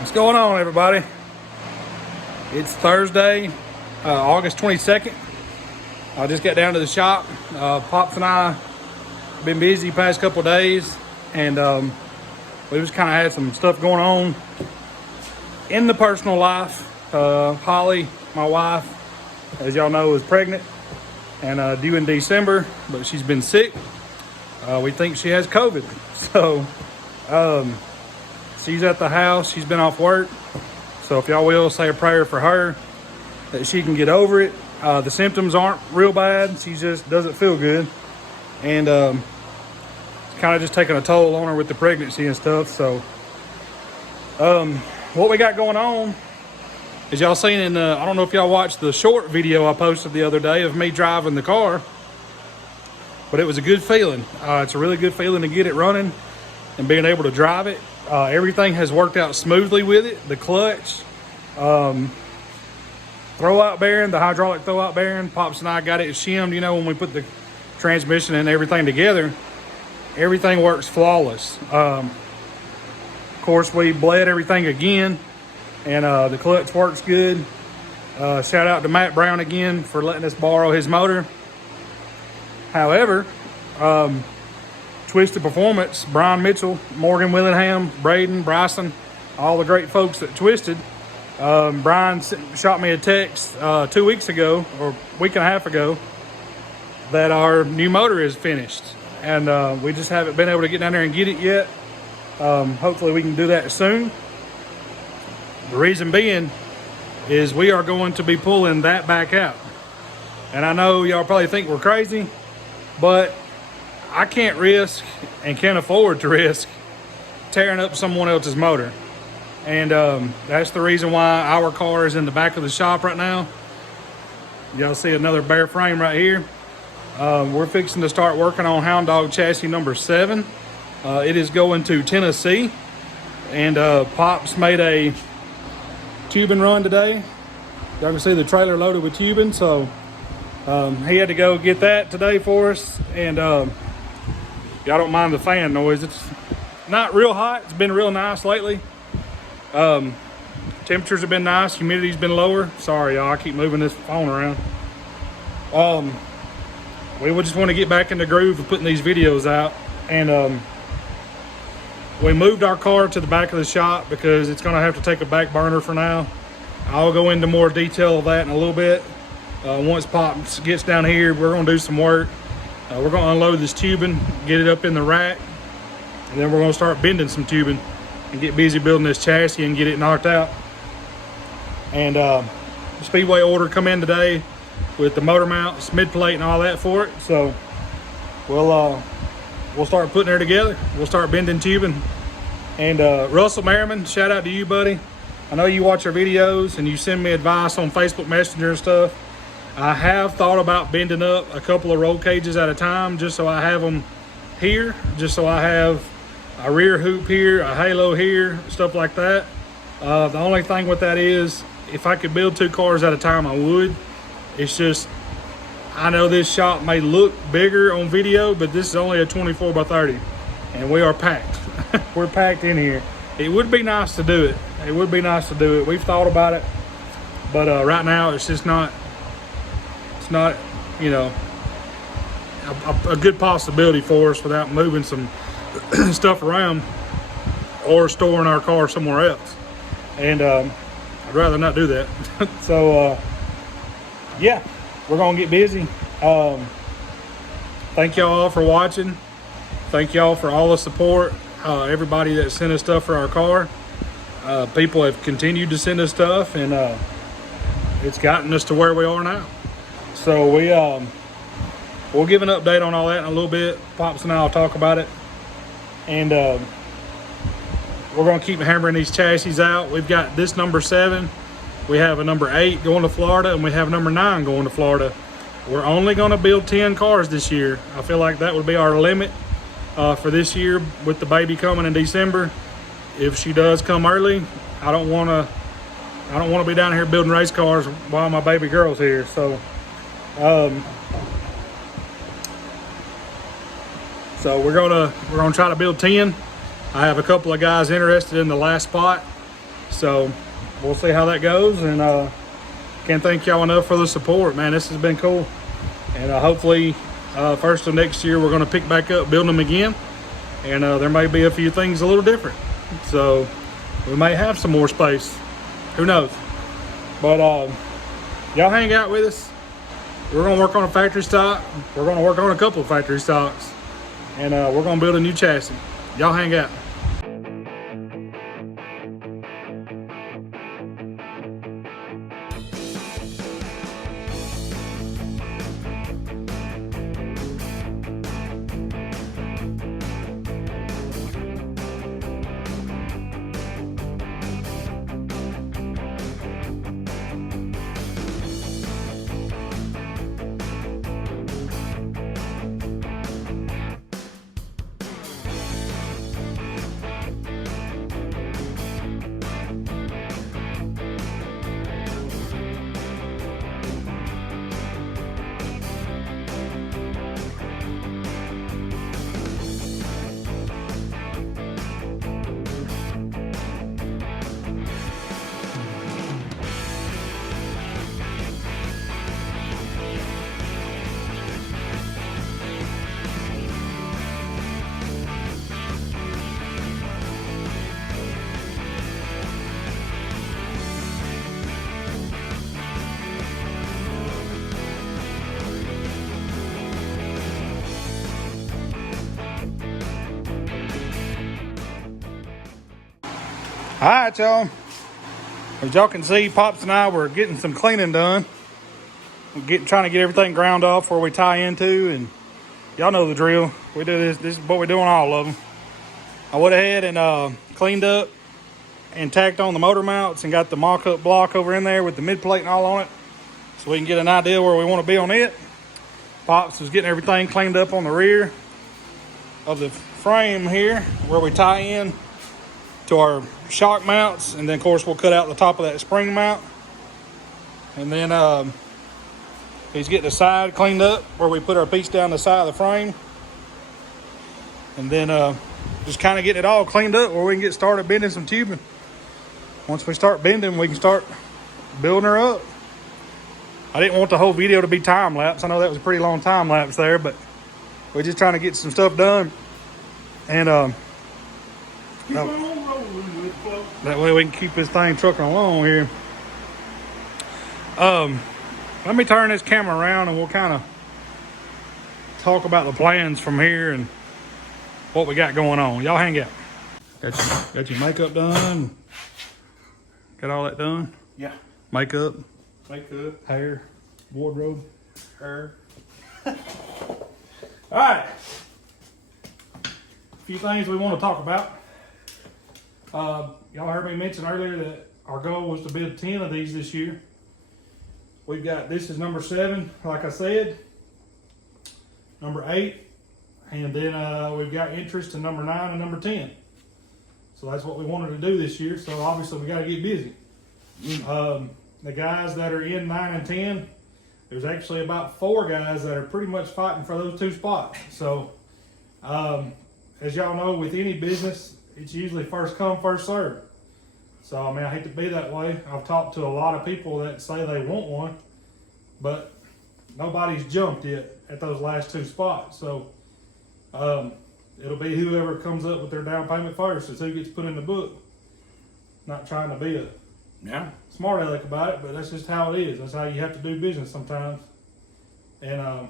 What's going on, everybody? It's Thursday, August 22nd. I just got down to the shop. Pops and I have been busy the past couple of days, and we just kind of had some stuff going on in the personal life. Holly, my wife, as y'all know, is pregnant and due in December, but she's been sick. We think she has COVID. So she's at the house. She's been off work. So if y'all will, say a prayer for her that she can get over it. The symptoms aren't real bad. She just doesn't feel good. And it's kind of just taking a toll on her with the pregnancy and stuff. So what we got going on is y'all seen in, I don't know if y'all watched the short video I posted the other day of me driving the car, but it was a good feeling. It's a really good feeling to get it running and being able to drive it. Everything has worked out smoothly with it. The clutch, throwout bearing, the hydraulic throwout bearing, Pops and I got it shimmed, you know, when we put the transmission and everything together. Everything works flawless. Of course, we bled everything again, and the clutch works good. Shout out to Matt Brown again for letting us borrow his motor. However, Twisted Performance, Brian Mitchell, Morgan Willingham, Braden, Bryson, all the great folks at Twisted. Brian shot me a text 2 weeks ago, or a week and a half ago, that our new motor is finished. And we just haven't been able to get down there and get it yet. Hopefully we can do that soon. The reason being is we are going to be pulling that back out. And I know y'all probably think we're crazy, but I can't risk and can't afford to risk tearing up someone else's motor. And that's the reason why our car is in the back of the shop right now. Y'all see another bare frame right here. We're fixing to start working on Hound Dog Chassis number 7. It is going to Tennessee. And Pops made a tubing run today. Y'all can see the trailer loaded with tubing. So he had to go get that today for us. And y'all don't mind the fan noise. It's not real hot. It's been real nice lately. Temperatures have been nice. Humidity's been lower. Sorry, y'all. I keep moving this phone around. We would just want to get back in the groove of putting these videos out. And we moved our car to the back of the shop because it's going to have to take a back burner for now. I'll go into more detail of that in a little bit. Once Pops gets down here, we're going to do some work. We're going to unload this tubing, get it up in the rack, and then we're going to start bending some tubing and get busy building this chassis and get it knocked out. And the Speedway order come in today with the motor mounts, mid plate, and all that for it. So we'll start putting her together. We'll start bending tubing. And Russell Merriman, shout out to you, buddy. I know you watch our videos and you send me advice on Facebook Messenger and stuff. I have thought about bending up a couple of roll cages at a time, just so I have them here, just so I have a rear hoop here, a halo here, stuff like that. The only thing with that is, if I could build 2 cars at a time, I would. It's just, I know this shop may look bigger on video, but this is only a 24 by 30, and we are packed. We're packed in here. It would be nice to do it. It would be nice to do it. We've thought about it, but right now it's just not. It's not, you know, a good possibility for us without moving some stuff around or storing our car somewhere else. And I'd rather not do that. So yeah, we're gonna get busy. Thank y'all all for watching. Thank y'all for all the support. Everybody that sent us stuff for our car. People have continued to send us stuff, and it's gotten us to where we are now. So we'll give an update on all that in a little bit. Pops and I will talk about it. And we're going to keep hammering these chassis out. We've got this number 7. We have a number 8 going to Florida, and we have number 9 going to Florida. We're only going to build 10 cars this year. I feel like that would be our limit for this year with the baby coming in December. If she does come early, I don't want to be down here building race cars while my baby girl's here. So we're gonna try to build 10. I have a couple of guys interested in the last spot. So we'll see how that goes, and can't thank y'all enough for the support, man. This has been cool, and hopefully first of next year we're going to pick back up building them again, and there may be a few things a little different, so we may have some more space, who knows. But y'all hang out with us. We're going to work on a factory stock. We're going to work on a couple of factory stocks, and we're going to build a new chassis. Y'all hang out. All right, y'all. As y'all can see, Pops and I were getting some cleaning done. Trying to get everything ground off where we tie into, and y'all know the drill. We do this. This is what we're doing, all of them. I went ahead and cleaned up and tacked on the motor mounts and got the mock-up block over in there with the mid plate and all on it, so we can get an idea where we want to be on it. Pops was getting everything cleaned up on the rear of the frame here, where we tie in to our shock mounts, and then of course we'll cut out the top of that spring mount, and then he's getting the side cleaned up where we put our piece down the side of the frame, and then just kind of getting it all cleaned up where we can get started bending some tubing. Once we start bending, we can start building her up. I didn't want the whole video to be time lapse. I know that was a pretty long time lapse there, but we're just trying to get some stuff done, and that way we can keep this thing trucking along here. Let me turn this camera around and we'll kind of talk about the plans from here and what we got going on. Y'all hang out. Got your makeup done? Got all that done? Yeah. Makeup? Makeup. Hair? Wardrobe? Hair. All right. A few things we want to talk about. Y'all heard me mention earlier that our goal was to build 10 of these this year. We've got, this is number 7, like I said, number 8, and then we've got interest in number 9 and number 10. So that's what we wanted to do this year. So obviously we got to get busy. The guys that are in 9 and 10, there's actually about 4 guys that are pretty much fighting for those 2 spots. So as y'all know, with any business, it's usually first come, first serve. So, I mean, I hate to be that way. I've talked to a lot of people that say they want one, but nobody's jumped yet at those last 2 spots. So, it'll be whoever comes up with their down payment first is who gets put in the book. Not trying to be a smart aleck about it, but that's just how it is. That's how you have to do business sometimes. And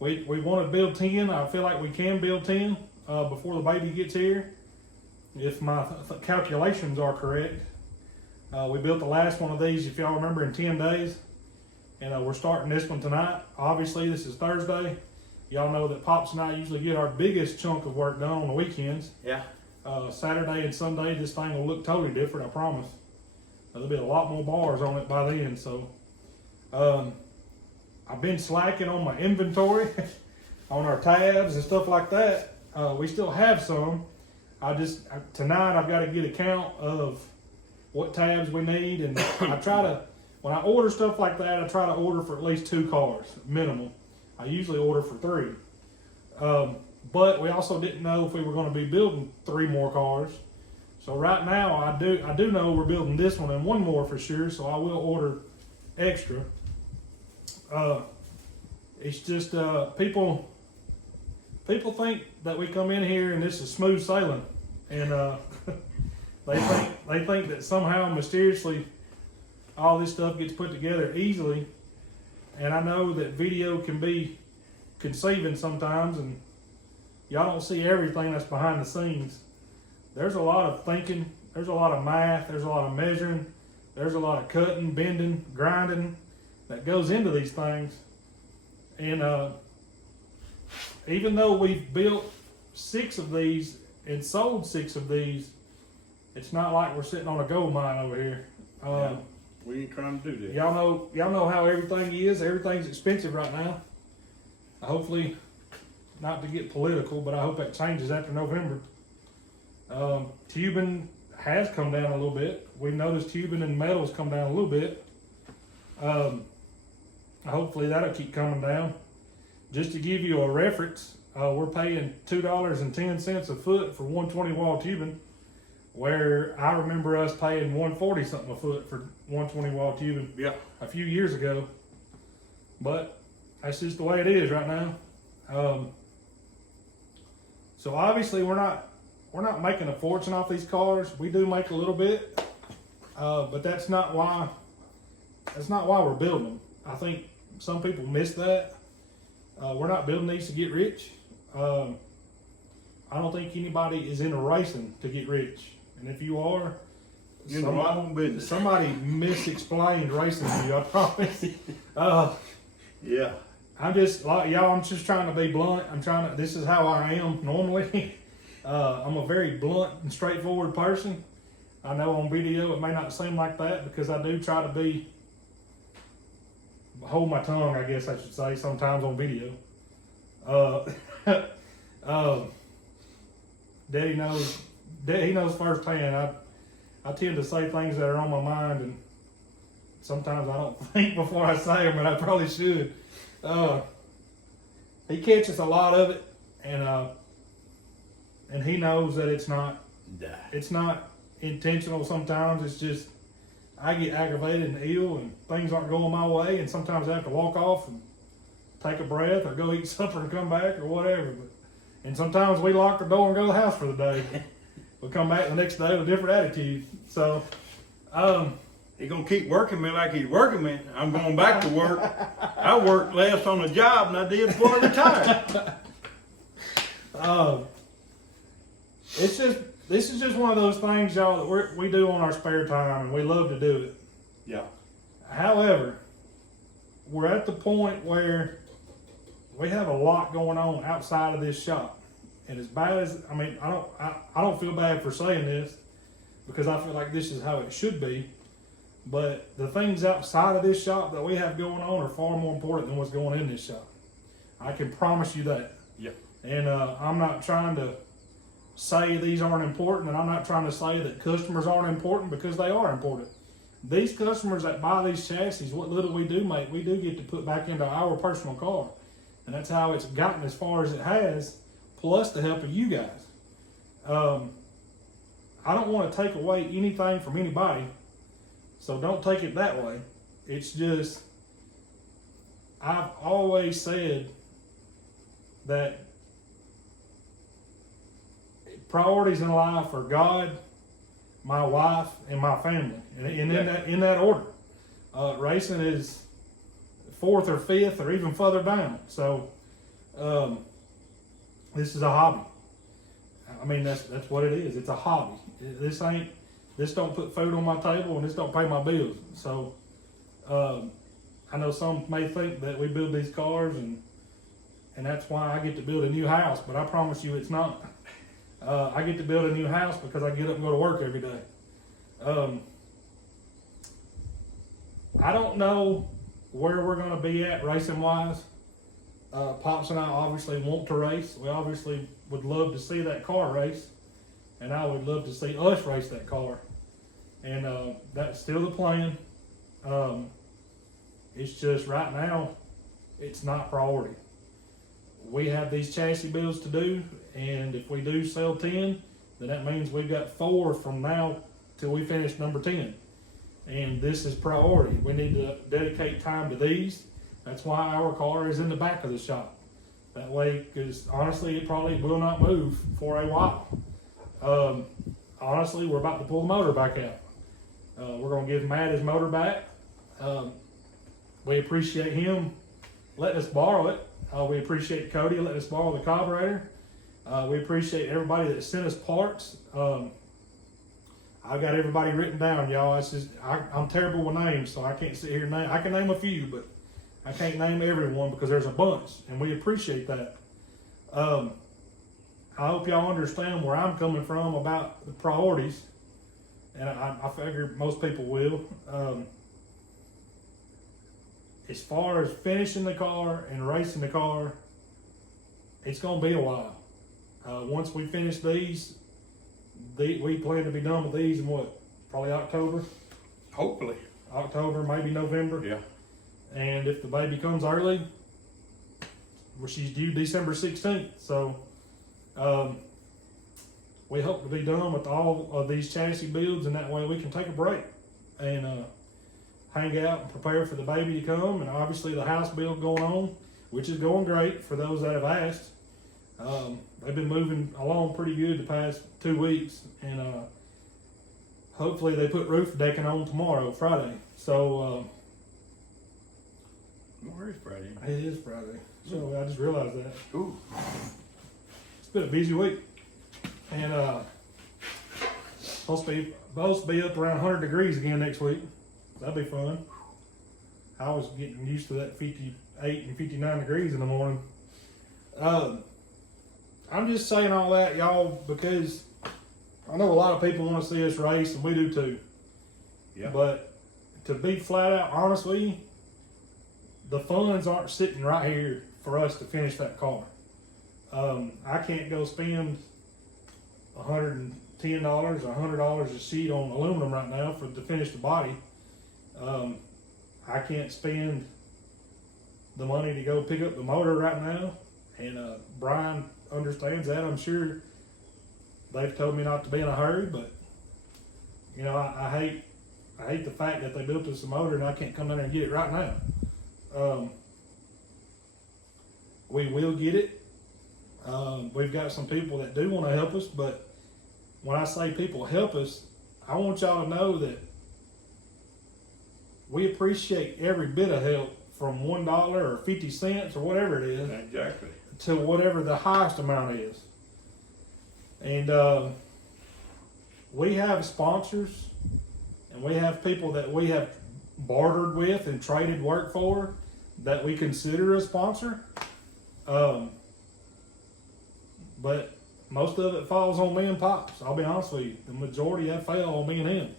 we want to build 10. I feel like we can build 10 before the baby gets here, if my calculations are correct. We built the last one of these, if y'all remember, in 10 days, and we're starting this one tonight. Obviously, this is Thursday. Y'all know that Pops and I usually get our biggest chunk of work done on the weekends. Yeah. Saturday and Sunday, this thing will look totally different, I promise. There'll be a lot more bars on it by then. So I've been slacking on my inventory on our tabs and stuff like that. We still have some. Tonight I've got to get a count of what tabs we need, and I try to, when I order stuff like that, I try to order for at least 2 cars, minimum. I usually order for 3. But we also didn't know if we were going to be building 3 more cars. So right now, I do know we're building this one and one more for sure. So I will order extra. It's just people think that we come in here and this is smooth sailing, and they think that somehow mysteriously all this stuff gets put together easily. And I know that video can be conceiving sometimes, and y'all don't see everything that's behind the scenes. There's a lot of thinking, there's a lot of math, there's a lot of measuring, there's a lot of cutting, bending, grinding that goes into these things. And even though we've built 6 of these and sold 6 of these, it's not like we're sitting on a gold mine over here. We ain't trying to do that. Y'all know how everything is. Everything's expensive right now. Hopefully, not to get political, but I hope that changes after November. Tubing has come down a little bit. We've noticed tubing and metals come down a little bit. Hopefully that'll keep coming down. Just to give you a reference, we're paying $2.10 a foot for 120 wall tubing, where I remember us paying $140 something a foot for 120 wall tubing a few years ago. But that's just the way it is right now. So obviously we're not making a fortune off these cars. We do make a little bit, but that's not why we're building them. I think some people miss that. We're not building these to get rich. I don't think anybody is into racing to get rich. And if you are, somebody misexplained racing to you, I promise. Yeah. I'm just like y'all. I'm just trying to be blunt. This is how I am normally. I'm a very blunt and straightforward person. I know on video it may not seem like that because I do try to hold my tongue, I guess I should say, sometimes on video. Daddy knows firsthand. I tend to say things that are on my mind, and sometimes I don't think before I say them, but I probably should. He catches a lot of it, and he knows that it's not intentional sometimes. It's just I get aggravated and ill and things aren't going my way, and sometimes I have to walk off and take a breath or go eat supper and come back or whatever. And sometimes we lock the door and go to the house for the day. We'll come back the next day with a different attitude. So He's gonna keep working me like he's working me. I'm going back to work. I worked less on the job than I did before I retired. This is just one of those things, y'all, that we do on our spare time, and we love to do it. Yeah. However, we're at the point where we have a lot going on outside of this shop, and as bad as I don't feel bad for saying this because I feel like this is how it should be. But the things outside of this shop that we have going on are far more important than what's going in this shop. I can promise you that. Yeah. And I'm not trying to say these aren't important, and I'm not trying to say that customers aren't important, because they are important. These customers that buy these chassis, what little we do make, we do get to put back into our personal car. And that's how it's gotten as far as it has, plus the help of you guys. I don't want to take away anything from anybody, so don't take it that way. It's just, I've always said that priorities in life are God, my wife, and my family, and in that order. Racing is 4th or 5th or even further down. So this is a hobby. I mean, that's what it is. It's a hobby. This don't put food on my table, and this don't pay my bills. So I know some may think that we build these cars and that's why I get to build a new house, but I promise you it's not. I get to build a new house because I get up and go to work every day. I don't know where we're going to be at racing wise. Pops and I obviously want to race. We obviously would love to see that car race, and I would love to see us race that car. And that's still the plan. It's just right now, it's not priority. We have these chassis builds to do, and if we do sell 10, then that means we've got 4 from now till we finish number 10. And this is priority. We need to dedicate time to these. That's why our car is in the back of the shop. That way, because honestly, it probably will not move for a while. Honestly, we're about to pull the motor back out. We're going to give Matt his motor back. We appreciate him letting us borrow it. We appreciate Cody letting us borrow the carburetor. We appreciate everybody that sent us parts. I've got everybody written down, y'all. It's just I'm terrible with names, so I can't sit here and name. I can name a few, but I can't name everyone because there's a bunch, and we appreciate that. I hope y'all understand where I'm coming from about the priorities, and I figure most people will. As far as finishing the car and racing the car, it's going to be a while. Once we finish these, we plan to be done with these in what? Probably October? Hopefully. October, maybe November. Yeah. And if the baby comes early, well, she's due December 16th. So we hope to be done with all of these chassis builds, and that way we can take a break and hang out and prepare for the baby to come. And obviously the house build going on, which is going great for those that have asked. They've been moving along pretty good the past 2 weeks, and hopefully they put roof decking on tomorrow, Friday. So Where is Friday? it is Friday. So I just realized that. Ooh. It's been a busy week, and supposed to be up around 100 degrees again next week. That'd be fun. I was getting used to that 58 and 59 degrees in the morning. I'm just saying all that, y'all, because I know a lot of people want to see us race, and we do too. Yeah. But to be flat out honest with you, the funds aren't sitting right here for us to finish that car. I can't go spend $110 or $100 a sheet on aluminum right now to finish the body. I can't spend the money to go pick up the motor right now, and Brian understands that. I'm sure they've told me not to be in a hurry, but you know, I hate the fact that they built us a motor and I can't come in there and get it right now. We will get it. We've got some people that do want to help us, but when I say people help us, I want y'all to know that we appreciate every bit of help, from $1 or 50 cents or whatever it is. Exactly. To whatever the highest amount is. And we have sponsors, and we have people that we have bartered with and traded work for that we consider a sponsor. But most of it falls on me and Pops. I'll be honest with you. The majority of that fell on me and him.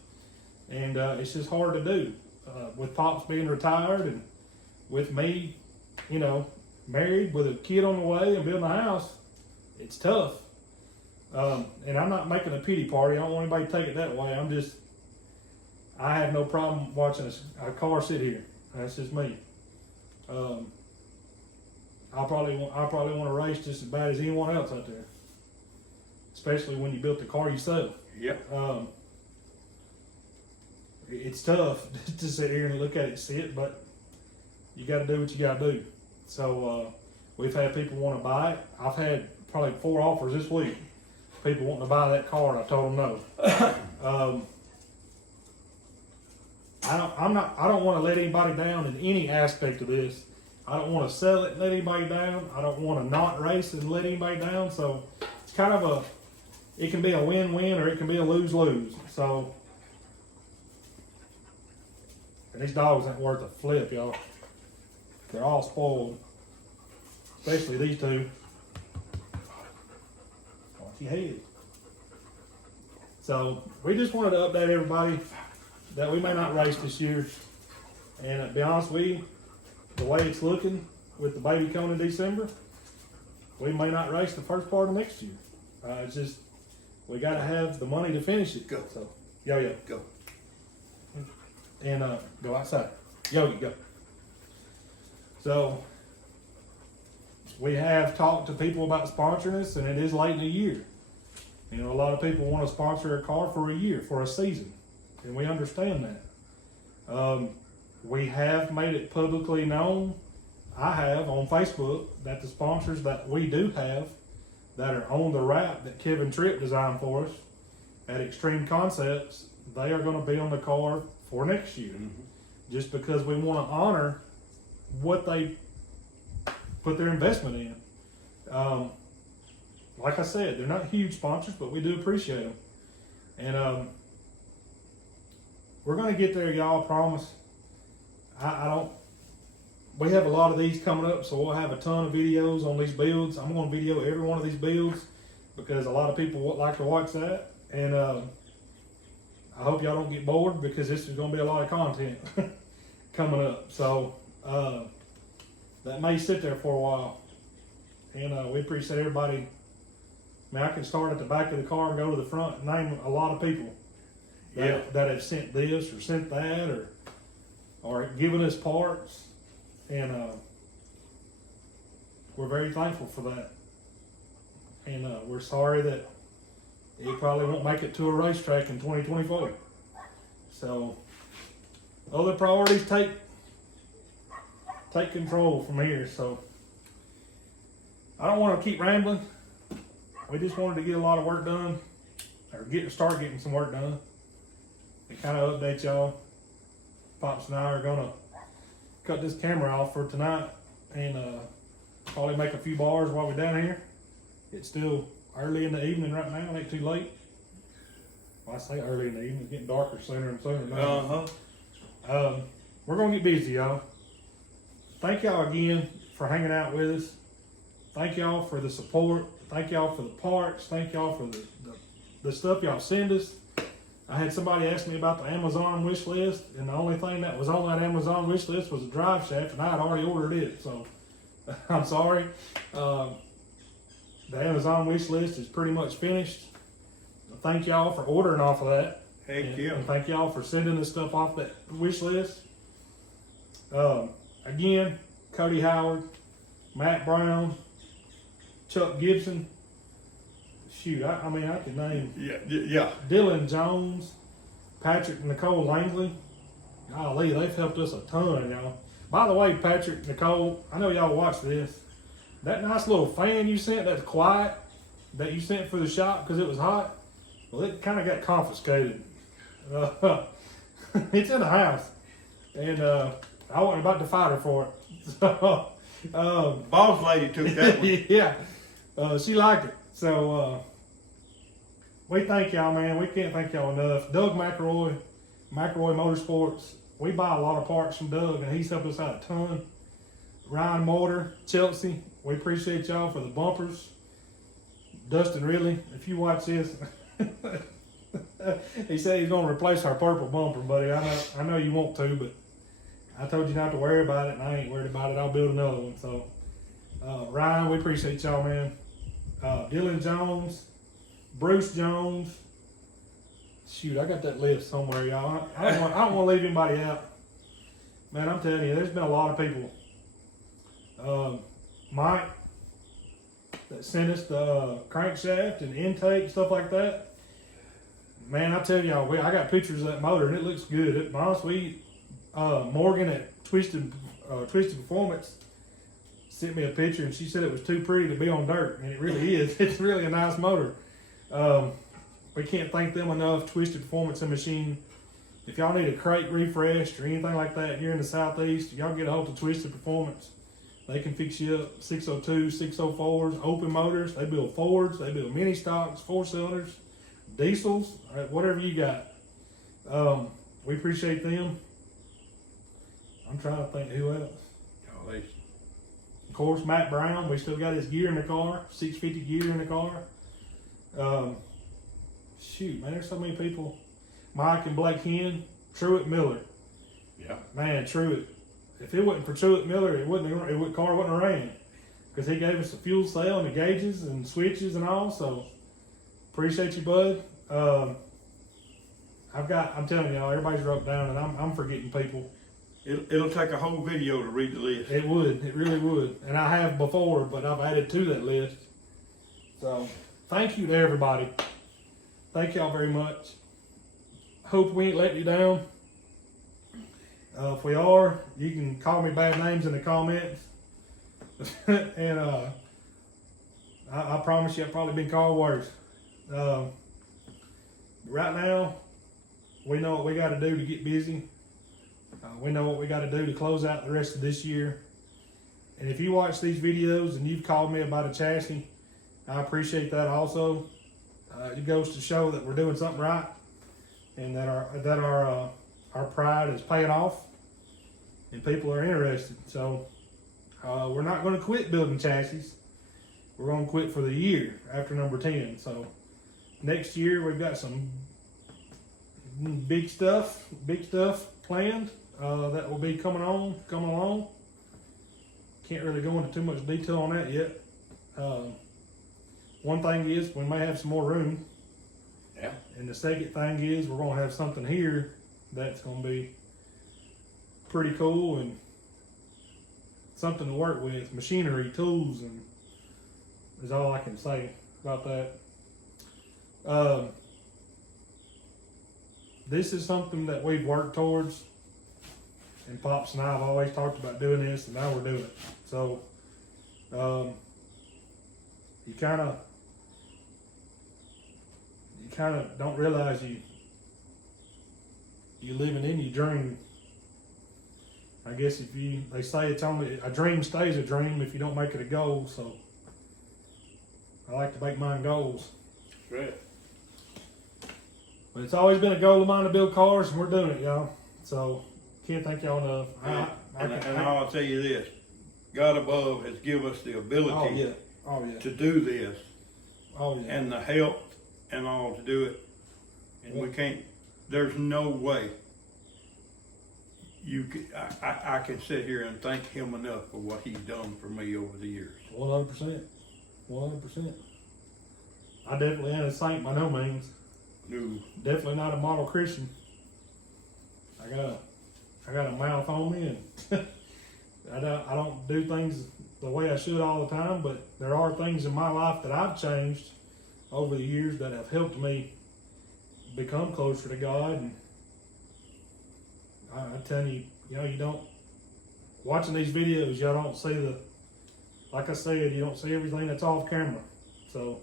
And it's just hard to do. With Pops being retired, and with me, you know, married with a kid on the way and building a house, it's tough. And I'm not making a pity party. I don't want anybody to take it that way. I have no problem watching a car sit here. That's just me. I probably want to race just as bad as anyone else out there, especially when you built the car yourself. Yep. It's tough to sit here and look at it sit, but you got to do what you got to do. So we've had people want to buy it. I've had probably 4 offers this week. People wanting to buy that car, and I told them no. I don't want to let anybody down in any aspect of this. I don't want to sell it and let anybody down. I don't want to not race and let anybody down. So it's kind of it can be a win-win or it can be a lose-lose. So, and these dogs ain't worth a flip, y'all. They're all spoiled, especially these two. Watch your head. So we just wanted to update everybody that we may not race this year. And to be honest with you, the way it's looking with the baby coming in December, we may not race the first part of next year. It's just, we got to have the money to finish it. Go. So, yo, Go. And go outside. Yogi, go. So, we have talked to people about sponsoring us, and it is late in the year. You know, a lot of people want to sponsor a car for a year, for a season, and we understand that. We have made it publicly known, I have on Facebook, that the sponsors that we do have that are on the wrap that Kevin Tripp designed for us at Extreme Concepts, they are going to be on the car for next year. Just because we want to honor what they put their investment in. Like I said, they're not huge sponsors, but we do appreciate them. And we're going to get there, y'all, I promise. We have a lot of these coming up, so we'll have a ton of videos on these builds. I'm going to video every one of these builds because a lot of people would like to watch that. And I hope y'all don't get bored because this is going to be a lot of content coming up. So that may sit there for a while. And we appreciate everybody. I mean, I can start at the back of the car and go to the front and name a lot of people that have sent this or sent that or given us parts. And we're very thankful for that. And we're sorry that it probably won't make it to a racetrack in 2024. So other priorities take control from here. So I don't want to keep rambling. We just wanted to get a lot of work done, or start getting some work done, and kind of update y'all. Pops and I are gonna cut this camera off for tonight and probably make a few bars while we're down here. It's still early in the evening right now, it ain't too late. Well, I say early in the evening, it's getting darker sooner and sooner now. We're gonna get busy, y'all. Thank y'all again for hanging out with us. Thank y'all for the support. Thank y'all for the parts. Thank y'all for the stuff y'all send us. I had somebody ask me about the Amazon wish list, and the only thing that was on that Amazon wish list was a drive shaft, and I had already ordered it, so I'm sorry. The Amazon wish list is pretty much finished. Thank y'all for ordering off of that. Heck yeah. And thank y'all for sending this stuff off that wish list. Again, Cody Howard, Matt Brown, Chuck Gibson. Shoot, I mean, I could name Dylan Jones, Patrick and Nicole Langley. Golly, they've helped us a ton, y'all. By the way, Patrick, Nicole, I know y'all watch this. That nice little fan you sent that's quiet, that you sent for the shop because it was hot, well, it kind of got confiscated. It's in the house. And I wasn't about to fight her for it. So, boss lady took that one. Yeah. She liked it. So, we thank y'all, man. We can't thank y'all enough. Doug McElroy Motorsports. We buy a lot of parts from Doug, and he's helped us out a ton. Ryan Motor, Chelsea. We appreciate y'all for the bumpers. Dustin Ridley, if you watch this, he said he's going to replace our purple bumper, buddy. I know you want to, but I told you not to worry about it, and I ain't worried about it. I'll build another one. So, Ryan, we appreciate y'all, man. Dylan Jones, Bruce Jones. Shoot, I got that list somewhere, y'all. I don't want to leave anybody out. Man, I'm telling you, there's been a lot of people. Mike, that sent us the crankshaft and intake, stuff like that. Man, I tell y'all, I got pictures of that motor, and it looks good. Honestly, Morgan at Twisted Performance sent me a picture, and she said it was too pretty to be on dirt, and it really is. It's really a nice motor. We can't thank them enough, Twisted Performance and Machine. If y'all need a crate refreshed or anything like that here in the Southeast, y'all get a hold of Twisted Performance. They can fix you up. 602, 604s, open motors. They build Fords, they build mini stocks, 4-cylinders, diesels, whatever you got. We appreciate them. I'm trying to think who else. Of course, Matt Brown. We still got his gear in the car, 650 gear in the car. Shoot, man, there's so many people. Mike and Blake Hen, Truett Miller. Yeah. Man, Truett. If it wasn't for Truett Miller, car wouldn't have ran. Because he gave us the fuel cell and the gauges and switches and all. So appreciate you, bud. I'm telling y'all, everybody's wrote down, and I'm forgetting people. It'll take a whole video to read the list. It would. It really would. And I have before, but I've added to that list. So thank you to everybody. thank y'all very much. Hope we ain't letting you down. If we are, you can call me bad names in the comments. And I promise you I've probably been called worse. Right now, we know what we got to do to get busy. We know what we got to do to close out the rest of this year. And if you watch these videos and you've called me about a chassis, I appreciate that also. It goes to show that we're doing something right, and that our pride is paying off, and people are interested. So we're not going to quit building chassis. We're going to quit for the year after number 10. So next year we've got some big stuff planned that will be coming along. Can't really go into too much detail on that yet. One thing is we may have some more room. Yeah. And the second thing is we're going to have something here that's going to be pretty cool and something to work with. Machinery, tools, and is all I can say about that. This is something that we've worked towards, and Pops and I have always talked about doing this, and now we're doing it. So you kind of don't realize you living in your dream. I guess they say it's only a dream stays a dream if you don't make it a goal. So I like to make mine goals. That's right. But it's always been a goal of mine to build cars, and we're doing it, y'all. So can't thank y'all enough. And I'll tell you this: God above has given us the ability to do this, and the help and all to do it, and we can't. There's no way I can sit here and thank him enough for what he's done for me over the years. 100%. I definitely ain't a saint by no means. No. Definitely not a model Christian. I got a mouth on me, and I don't do things the way I should all the time, but there are things in my life that I've changed over the years that have helped me become closer to God. And I tell you, you don't, watching these videos, y'all don't see like I said, you don't see everything that's off camera. So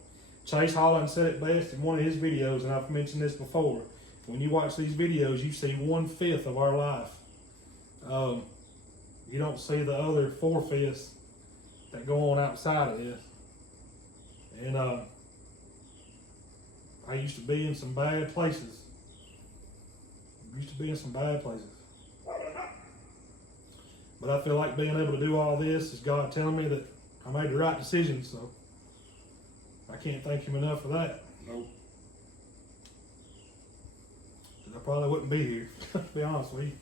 Chase Holland said it best in one of his videos, and I've mentioned this before. When you watch these videos, you see 1/5 of our life. You don't see the other 4/5 that go on outside of this. And I used to be in some bad places. But I feel like being able to do all this is God telling me that I made the right decision, so I can't thank him enough for that. Nope. I probably wouldn't be here, to be honest with you.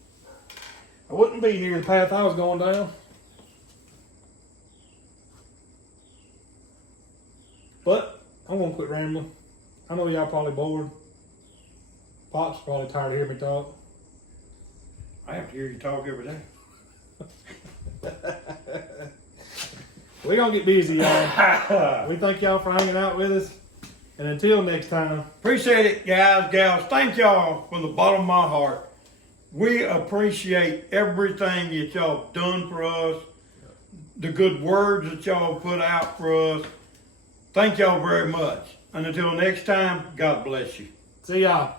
I wouldn't be here the path I was going down. But I'm going to quit rambling. I know y'all probably bored. Pop's probably tired of hearing me talk. I have to hear you talk every day. We're going to get busy, y'all. We thank y'all for hanging out with us. And until next time. Appreciate it, guys, gals. Thank y'all from the bottom of my heart. We appreciate everything that y'all done for us, the good words that y'all put out for us. Thank y'all very much. And until next time, God bless you. See y'all.